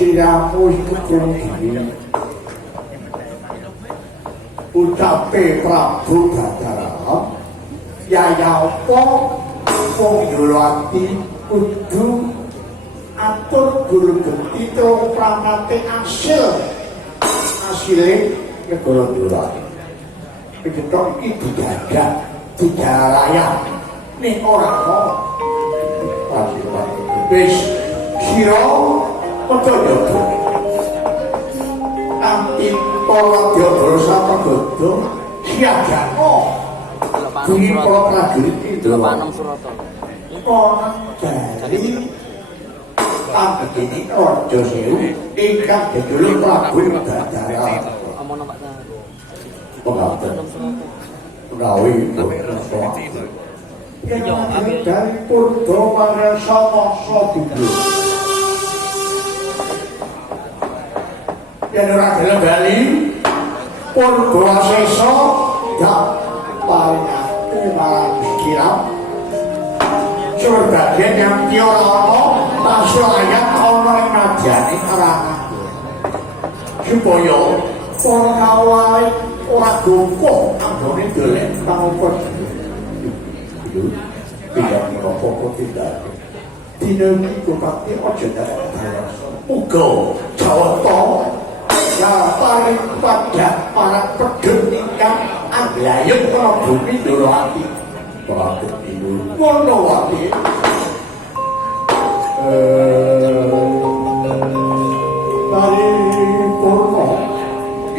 siramu iku kuwi ucape Prabu Bathara yaya apa wong Yolati kudu atur guru genti terus pramate asile negara Yolati ketok iki digagak dijaraya ning ora kok wis sira padha nyoba anti para Dyabala Pragodo siagano kuwi para prajurit itu konon dari anggene Raja Sewu ingkang dedulur Prabu Bathara pengaten gawe dari Purba Mangrasa Masa Budha yen ora gelem bali Purba Sesa dak paringake marang kirang sebagian yang tiara tasyayat ana ing nadyane karangan supaya para kawale ora gopoh anggone golek pangupet tidak merokok tidak dina iku pati aja dadak uga jawata ya paling pada para pedhut ingkang anglayung Prabu Ndorowati Prabu Ndorowati dari Purno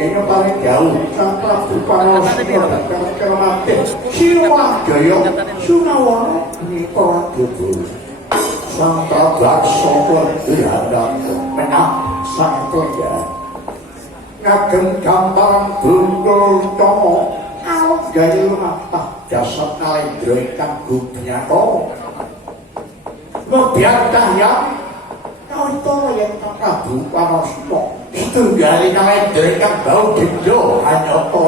ini paling jauh sang Prabu Panosya dan Kermate Sriwadaya Sunawana ini para Dyabala sang Prabu Soko dihadap menang sang Klendra ngagem gambaran Bungkul Tomo awak gaya mata jasad Nalendra ingkang gubyata ngebiar dahya kawita yen Prabu Panosya setunggali Nalendra ingkang bau dendha hanyata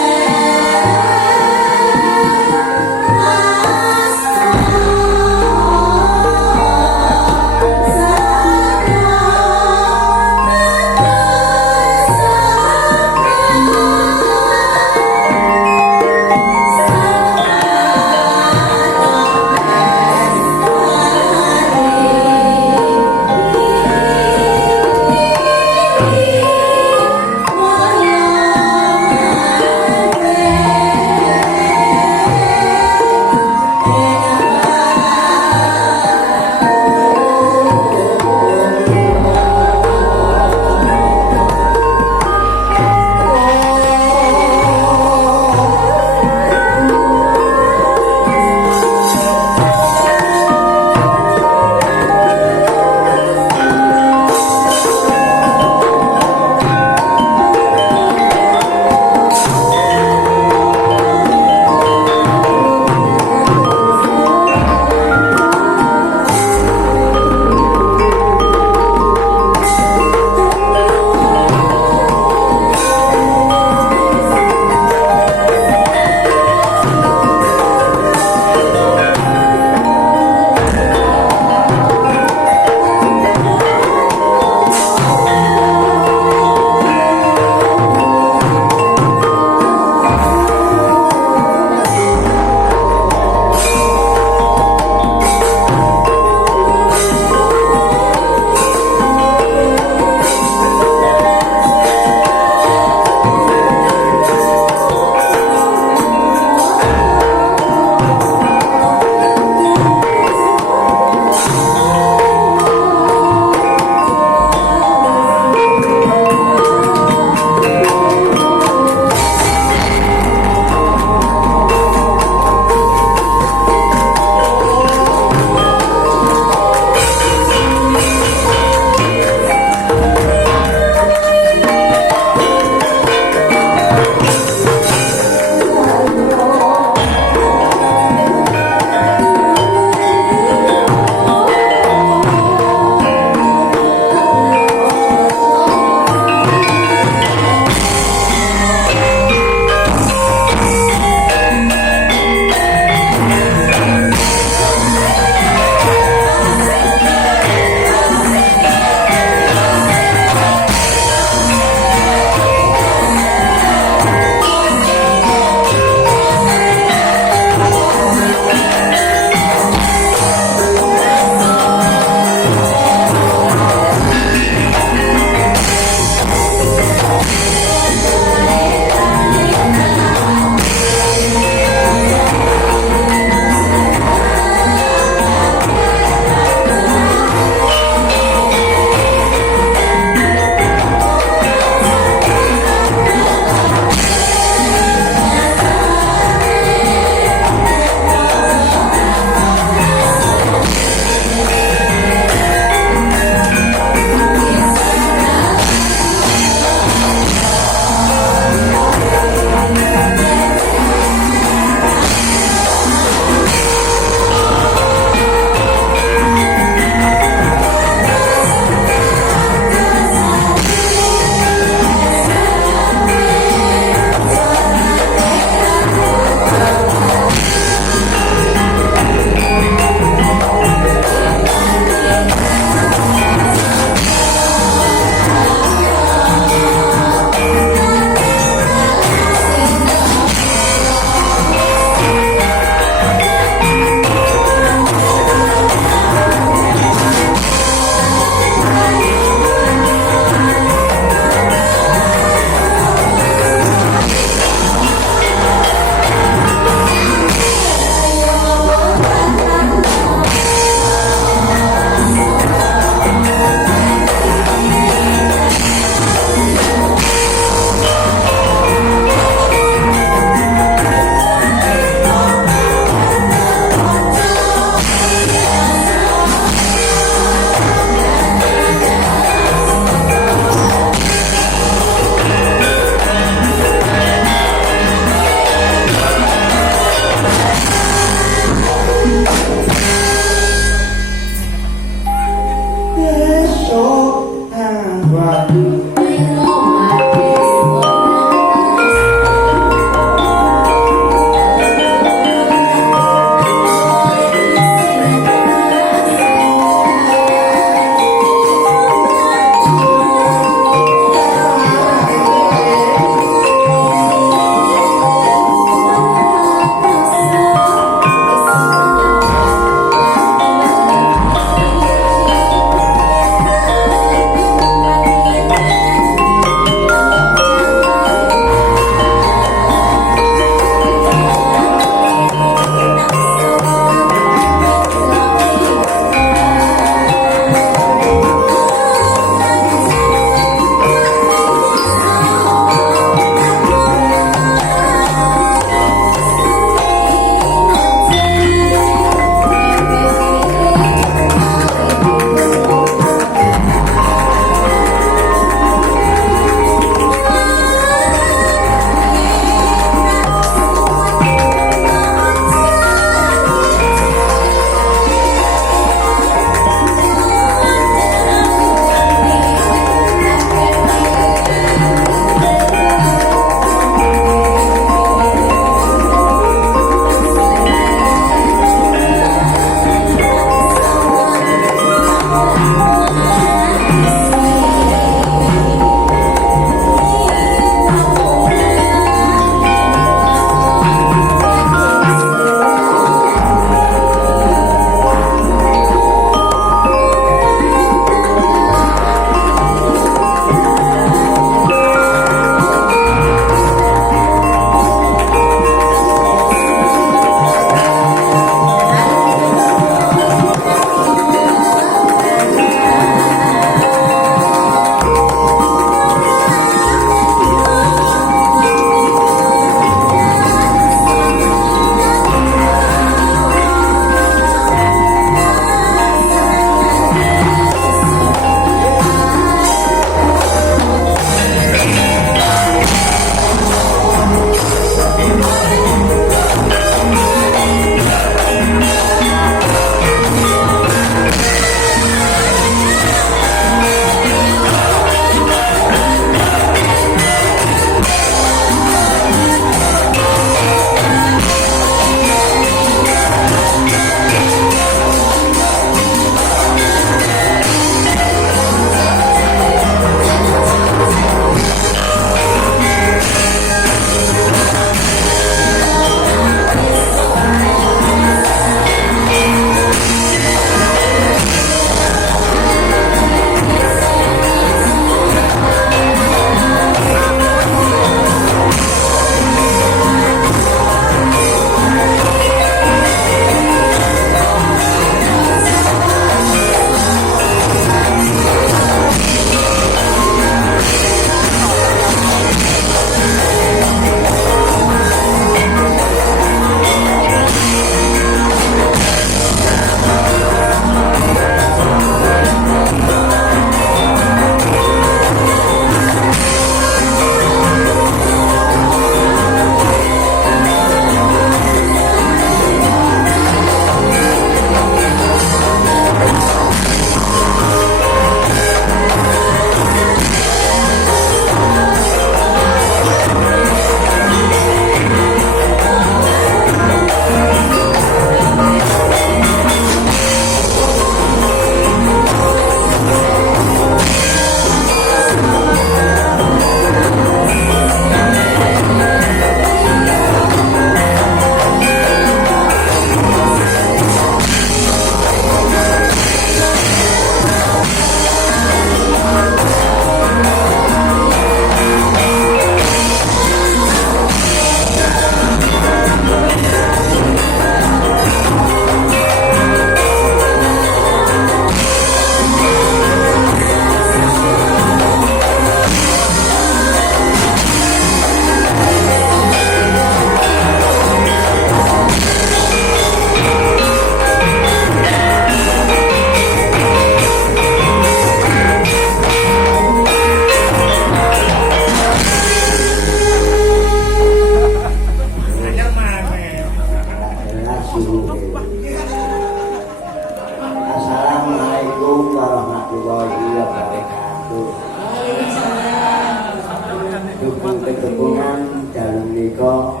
Hubungan dalam nikah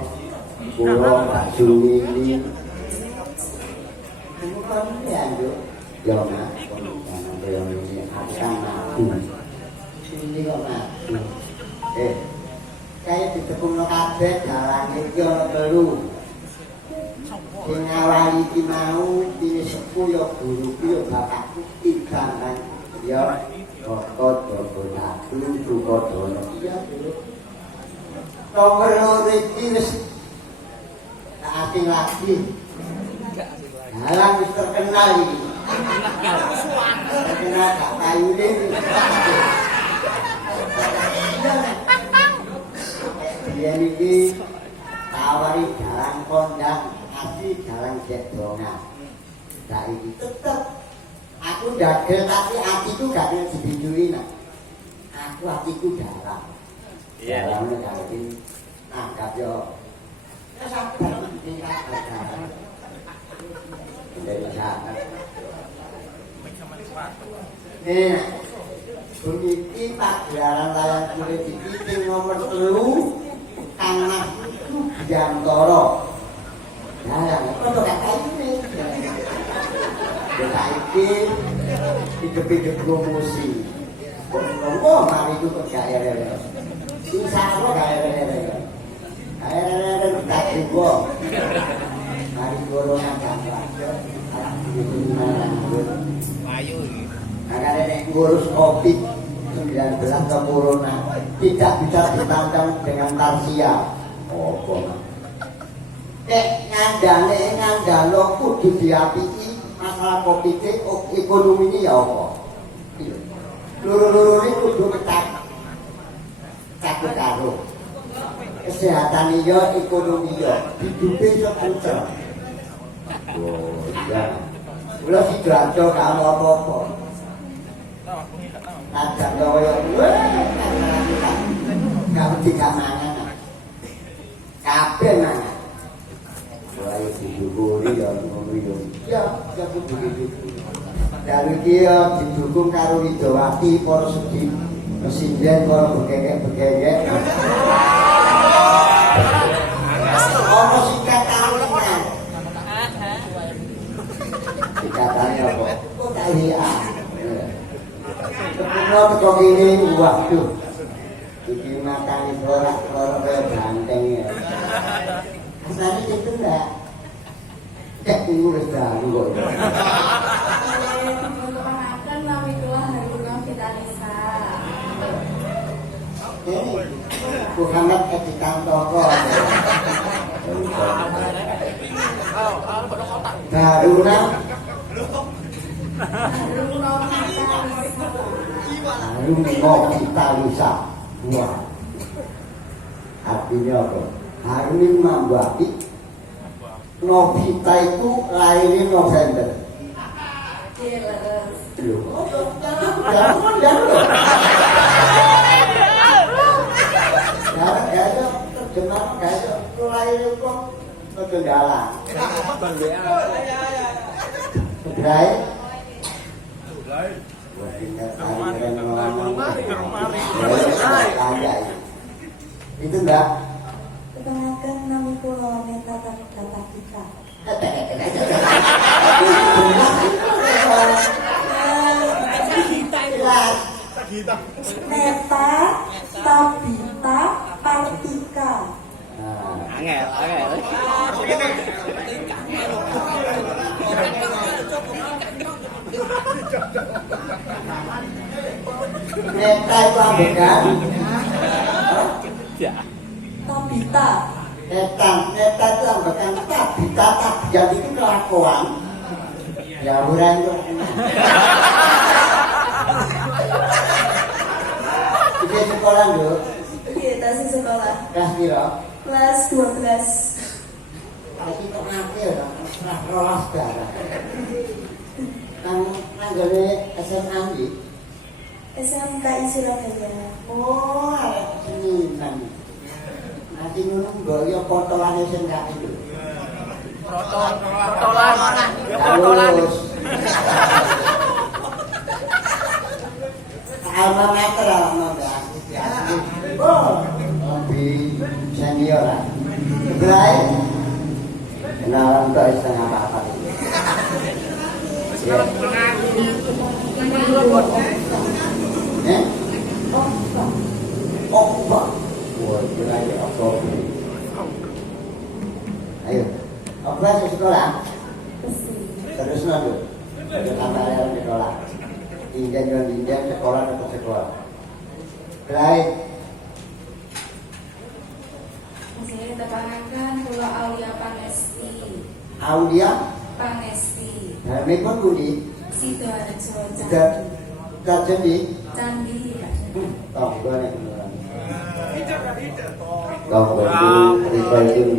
pulau tak sunyi ini bukan ya yuk ya nak yang ini akan mati ini kok mati kayak di tepung kabeh jalan iki ana telu sing ngawali iki mau dene sepuh ya guru ya bapakku tigang kan ya kok dodola kudu dodola iya nomor loro iki wis asing lagi dalam terkenal ini terkenal gak kayu ini dia ini tawari jalan kondang asli jalan jedongan nah ini tetep aku dagel tapi hatiku gak ada dibinduin aku hatiku dalam dalamnya gak ada anggap yo sabar tingkat berjalan dari sana bunyi pak jalan layang kulit di nomor 3 tanah Jantoro jalan itu kata ini kata ini hidup-hidup promosi kok mari itu percaya insya Allah kaya tadi gua hari corona jangan ayo ada ngurus COVID 19 ke corona tidak bisa ditantang dengan tarsia ngandalo kudu diapiki masalah COVID ekonomi ini ya apa luru-luru ini kudu cakut karo kesehatan iya, ekonomi iya, hidupnya iso puter. Oh iya. Kula si Dranto gak apa-apa. Ajak kaya gak mesti gak mangan. Kabeh mangan. Wah iki disyukuri ya ngono yo. Ya, ya kudu disyukuri. Dari dia didukung karo Widowati para sedhi presiden para begegek-begegek. Ono singkatan singkatannya apa? KIA Kemudian kok ini waduh iki matani borak-borak kaya banteng ya asali itu enggak cek ngurus dalu kok Perkenalkan nama itulah Haruna Fitanisa Muhammad editan toko Haruna Fitanisa wah artinya apa? Harun Mambati Novita itu lahirin November terjemah kayak lahir kok ketinggalan. Berai. Itu enggak? Perkenalkan nama Pulau Neta Data kita Neta Tabita Partika Angel Neta itu ambekan Tabita Neta itu ambekan Tabita Tabiat itu kelakuan ya orang itu di sekolah dulu iya tadi sekolah kelas kira kelas 12 lagi kok nanti ya setelah rolas darah kan nanggone SMA di SMK Surabaya oh ada seniman nanti nunung boyo potolan SMK itu Protolan alma mater alma mater oh lebih senior lah. Sebelah kenalan tuh setengah apa-apa. Ya. Opa. Wah, kira apa? Ayo. Opa ke sekolah. Terus nanti. Ada tambahan sekolah. Injen sekolah tetap sekolah. Baik. Saya tekankan Pulau Aulia Panesti. Aulia Panesti. Mereka budi. Sidoarjo Jadi. Candi. Tahu gue nih beneran. Tahu gue itu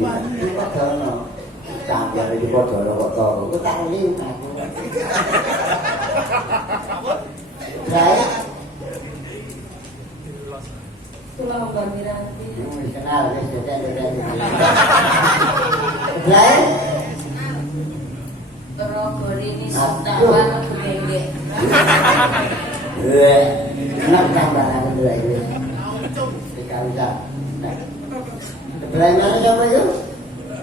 candi ada di pojok kok tahu. Gue tak lihat aku. Baik. Pulau Bamiranti. Kenal guys, Baik. Rogorini Suntawan Gede. Kenapa tambahan kedua ini? Tidak usah. Sebelah mana siapa itu?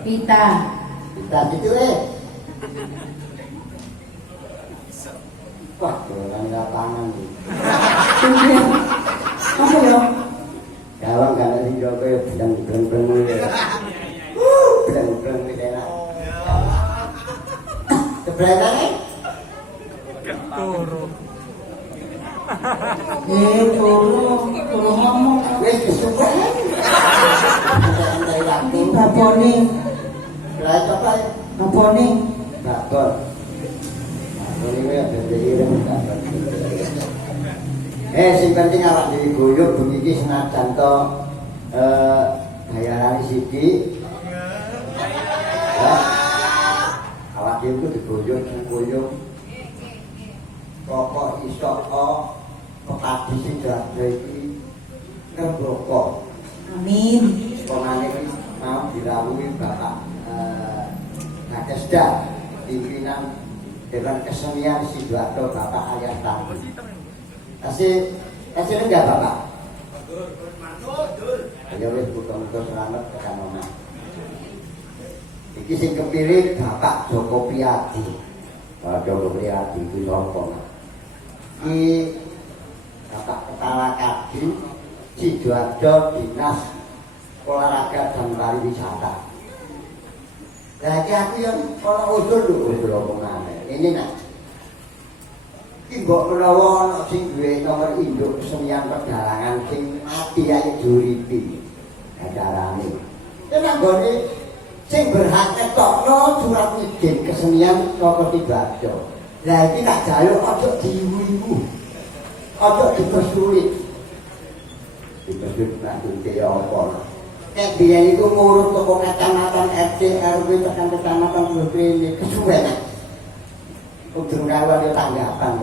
Pita. Kita itu Wah, orang lapangan nih. Apa ya? Gawang gak ada tinggal gue beleng-beleng beleng-beleng gitu enak. Sebelah mana? Turu ngomong. Wes kesuka. Santai waktu. Babone. Sebelah apa ya? Babone. Babon. Babon ini ada jadi babon. Sing penting awak dhewe guyub bengi iki senajan to bayaran sithik. Awak dhewe kudu diguyub sing guyub. Pokok iso pepadi sing jaga iki ngrembaka. Amin. Pemane iki mau dirawuhi Bapak Nakesda pimpinan Dewan Kesenian Sidoarjo Bapak Ayatan. Kasih enggak Bapak? Ayo wis muga-muga selamat tekan omah. Iki sing kepilih Bapak Joko Priyadi. Pak Joko Priyadi kuwi sapa? Iki Bapak Kepala Kadin Sidoarjo Dinas Olahraga dan Pariwisata. Lagi aku yang ana usul apa maneh. Ini nak mbok menawa ana sing duwe nomor induk kesenian pedalangan sing mati ae juripi acarane. Nek nggone sing berhak ngetokno surat izin kesenian saka Sidoarjo. Lah iki tak jaluk aja diiwu-iwu. Aja dipersulit. Dipersulit nanti ya apa. Nek biyen iku ngurus toko kecamatan RT RW tekan kecamatan Blok ini kesuwen. Udah karo tanggapan.